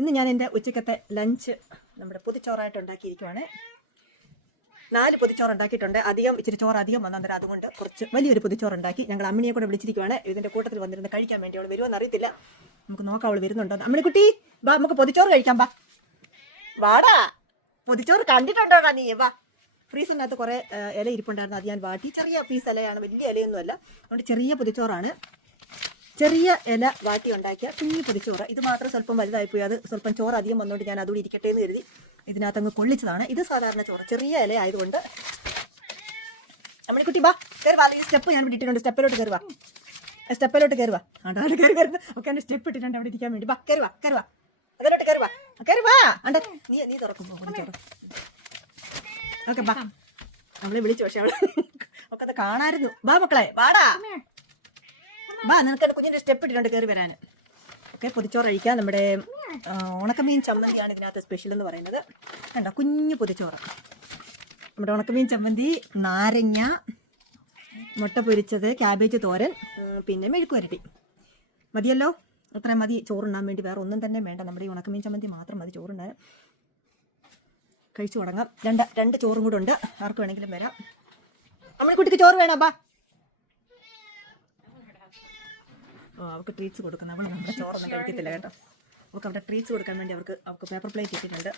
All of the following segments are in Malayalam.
ഇന്ന് ഞാൻ എന്റെ ഉച്ചക്കത്തെ ലഞ്ച് നമ്മുടെ പൊതിച്ചോറായിട്ട് ഉണ്ടാക്കിയിരിക്കുവാണ്. നാല് പൊതിച്ചോറ് ഉണ്ടാക്കിയിട്ടുണ്ട്. അധികം ഇച്ചിരി ചോറ് അധികം വന്നു അന്നേരം അതുകൊണ്ട് കുറച്ച് വലിയൊരു പൊതിച്ചോറ് ഉണ്ടാക്കി ഞങ്ങൾ അമ്മിനെ കൂടെ വിളിച്ചിരിക്കുവാണ്. ഇതിന്റെ കൂട്ടത്തിൽ വന്നിരുന്ന് കഴിക്കാൻ വേണ്ടി അവൾ വരുമെന്ന് അറിയത്തില്ല. നമുക്ക് നോക്കാം അവൾ വരുന്നുണ്ടോ. അമ്മിണിക്കുട്ടി വാ നമുക്ക് പൊതിച്ചോറ് കഴിക്കാം വാ. വാടാ പൊതിച്ചോറ് കണ്ടിട്ടുണ്ടോടാ നീ? വാ. ഫ്രീസറിനകത്ത് കുറേ ഇല ഇരിപ്പുണ്ടായിരുന്നു. അത് ഞാൻ വാട്ടി. ചെറിയ പീസ് ഇലയാണ് വലിയ ഇലയൊന്നുമല്ല. അതുകൊണ്ട് ചെറിയ പൊതിച്ചോറാണ്. ചെറിയ ഇല വാട്ടി ഉണ്ടാക്കിയ കുഞ്ഞു പൊടിച്ചോറ് ഇത് മാത്രം സ്വല്പം വലുതായിപ്പോയി. അത് സ്വല്പം ചോറ് അധികം വന്നുകൊണ്ട് ഞാൻ അതുകൂടി ഇരിക്കട്ടെ എന്ന് കരുതി ഇതിനകത്ത് അങ്ങ് കൊള്ളിച്ചതാണ്. ഇത് സാധാരണ ചോറ്. ചെറിയ ഇല ആയതുകൊണ്ട് കുട്ടി വാ കയറുവാ ഈ സ്റ്റെപ്പ് ഞാൻ വിട്ടിട്ടുണ്ട്. സ്റ്റെപ്പിലോട്ട് കയറുവാ സ്റ്റെപ്പിലോട്ട് കയറുവാ ആണ്ടോ കയറി കയറി ഒക്കെ എന്റെ സ്റ്റെപ്പ് ഇട്ടിട്ടുണ്ട് അവിടെ ഇരിക്കാൻ വേണ്ടി. വാ കയറുവാ കയറുവാ അതിലോട്ട് കയറുവാ കയറുവാ അണ്ട നീ നീ പൊതിച്ചോറ് ഓക്കെ ബാ. അവളെ വിളിച്ചു പക്ഷെ അവളെ ഒക്കെ അത് കാണായിരുന്നു. ബാ മക്കളെ വാടാ. വാ നിനക്ക് കുഞ്ഞിന്റെ സ്റ്റെപ്പ് ഇട്ടിട്ടുണ്ട് കയറി വരാൻ. ഓക്കെ പൊതിച്ചോറ് കഴിക്കാം. നമ്മുടെ ഉണക്കമീൻ ചമ്മന്തിയാണ് ഇതിനകത്ത് സ്പെഷ്യൽ എന്ന് പറയുന്നത്. കണ്ടോ കുഞ്ഞു പൊതിച്ചോറ്. നമ്മുടെ ഉണക്കമീൻ ചമ്മന്തി നാരങ്ങ മുട്ട പൊരിച്ചത് ക്യാബേജ് തോരൻ പിന്നെ മെഴുക്കുവരട്ടി മതിയല്ലോ? അത്രയും മതി. ചോറുണ്ണാൻ വേണ്ടി വേറെ ഒന്നും തന്നെ വേണ്ട. നമ്മുടെ ഈ ഉണക്കമീൻ ചമ്മന്തി മാത്രം മതി ചോറുണ്ടാൻ കഴിച്ചു തുടങ്ങാം. രണ്ട് രണ്ട് ചോറും കൂടെ ഉണ്ട്. ആർക്ക് വേണമെങ്കിലും വരാം. കുട്ടിക്ക് ചോറ് വേണം ബാ ഓ അവൾക്ക് ട്രീറ്റ്സ് കൊടുക്കുന്നത് അവൾ നമ്മുടെ ചോറൊന്നും കഴിക്കത്തില്ല കേട്ടോ. അവർക്ക് അവിടെ ട്രീറ്റ്സ് കൊടുക്കാൻ വേണ്ടി അവർക്ക് അവർക്ക് പേപ്പർ പ്ലേറ്റ് ഇട്ടിട്ടുണ്ട്.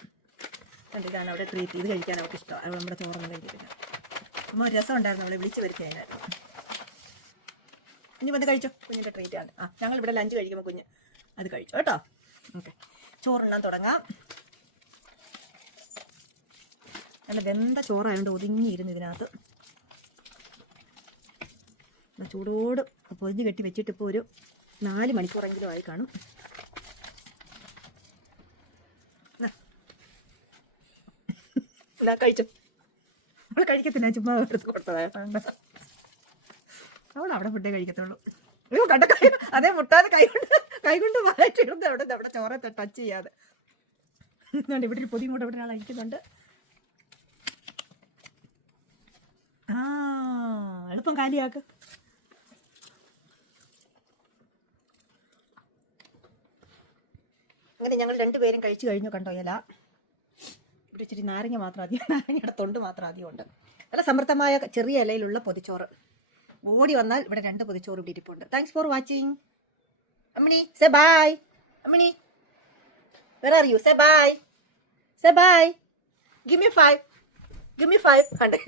കണ്ടോ, ഇതാണ് അവിടെ ട്രീറ്റ് ഇത് കഴിക്കാൻ അവർക്ക് ഇഷ്ടമാണ് അവൾ നമ്മുടെ ചോറൊന്നും കഴിക്കത്തില്ല. അമ്മ രസം ഉണ്ടായിരുന്നു. അവളെ വിളിച്ച് വരുത്തിയായിരുന്നു. ഇനി വന്ന് കഴിച്ചോ? കുഞ്ഞിന്റെ ട്രീറ്റ് ആണ്. ആ ഞങ്ങൾ ഇവിടെ ലഞ്ച് കഴിക്കുമ്പോൾ കുഞ്ഞ് അത് കഴിച്ചോ കേട്ടോ? ഓക്കെ ചോറുണ്ണാൻ തുടങ്ങാം. നല്ല വെന്ത ചോറായതുകൊണ്ട് ഒതുങ്ങിയിരുന്നു ഇതിനകത്ത്. ചൂടോട് പൊതിഞ്ഞ് കെട്ടി വെച്ചിട്ട് ഇപ്പോൾ ഒരു നാല് മണിക്കൂറെങ്കിലും ആയി കാണും. ദാ. കഴിച്ചു. അവൾ കഴിക്കത്തില്ല ഞാൻ ചുമ്മാ എടുത്ത് കൊടുത്തതാ. അവൾ അവിടെ ഫുഡേ കഴിക്കത്തുള്ളൂ. അയ്യോ കണ്ട കൈ അതേ മുട്ടാതെ കൈകൊണ്ട് കൈ കൊണ്ട് വായിട്ടിരുന്നത് അവിടെ അവിടെ ചോറെ ടച്ച് ചെയ്യാതെ. അതുകൊണ്ട് ഇവിടെ ഒരു പൊതിയും കൂടെ ഇവിടെ ഒരാൾ അഴിക്കുന്നുണ്ട് ആ എളുപ്പം കാലിയാക്ക്. അങ്ങനെ ഞങ്ങൾ രണ്ടുപേരും കഴിച്ചു കഴിഞ്ഞു കണ്ടോ ഇല? ഇവിടെ ഇച്ചിരി നാരങ്ങ മാത്രം അധികം നാരങ്ങയുടെ തൊണ്ട് മാത്രം അധികം ഉണ്ട്. നല്ല സമൃദ്ധമായ ചെറിയ ഇലയിലുള്ള പൊതിച്ചോറ്. ഓടി വന്നാൽ ഇവിടെ രണ്ട് പൊതിച്ചോറ് ഇവിടെ ഇരിപ്പുണ്ട്. താങ്ക്സ് ഫോർ വാച്ചിങ് അമ്മിണി സെ ബായ് അമ്മിണി വേറെ are you say bye say bye gimme five gimme five കണ്ടേ.